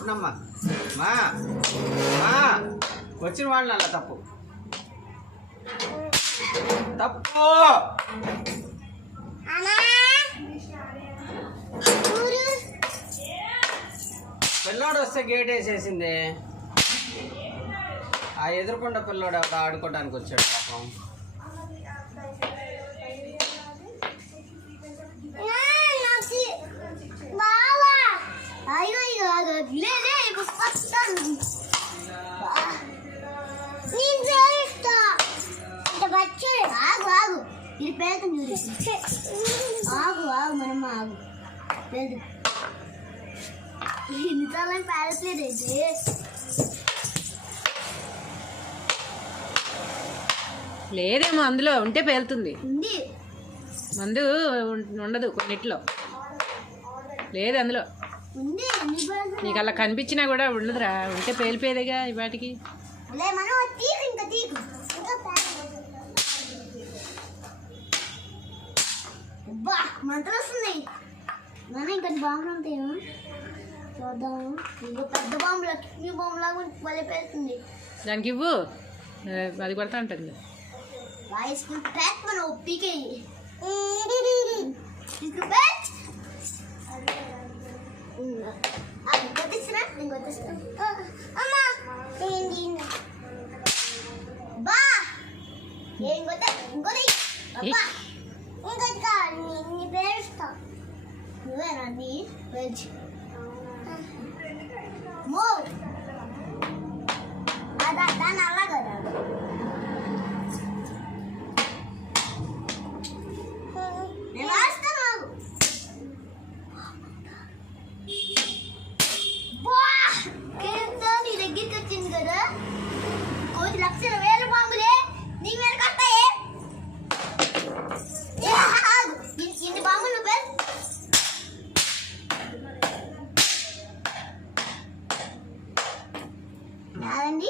తప్పునమ్మా. మా మా వచ్చిన వాళ్ళని అలా తప్పు. తప్పు! పిల్లోడు వస్తే గేట్ వేసేసింది ఆ ఎదురుకొండ పిల్లోడు ఆడుకోవడానికి వచ్చాడు పాపం. బచ్చే ఆగు ఆగు. ఇది పేరుతుంది చూడు. ఆగు ఆగు మనమ్మ ఆగు. పేరు ఇన్నిసార్లు పేరట్లేదు అయితే లేదేమో అందులో ఉంటే పేలుతుంది. మందు ఉండదు కొన్నిట్లో. లేదు అందులో. నీకు అలా కనిపించినా కూడా ఉండదురా. ఉంటే పేలిపోయేదిగా ఈ వాటికి. అబ్బా మంటలు వస్తున్నాయి. మన ఇంకా బాంబులు ఉంటాయేమో చూద్దాము ఇంకో పెద్ద బాంబులు కిడ్నీ బాంబులాగా భలే పేరుతుంది దానికి ఇవ్వు. అది కొడతా ఉంటుంది వాయిస్ ప్యాక్ మన ఒప్పికే ఏం కొట్ట ఇంకోటి. అబ్బా biryani, veg. Uh-huh. More. அதான் நல்லா నాదండి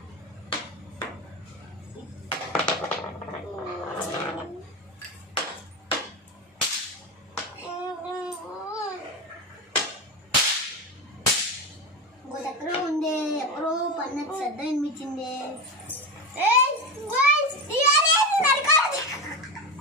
ఉంది ఎక్కడో పన్నెండు శ్రద్ధ అనిపించింది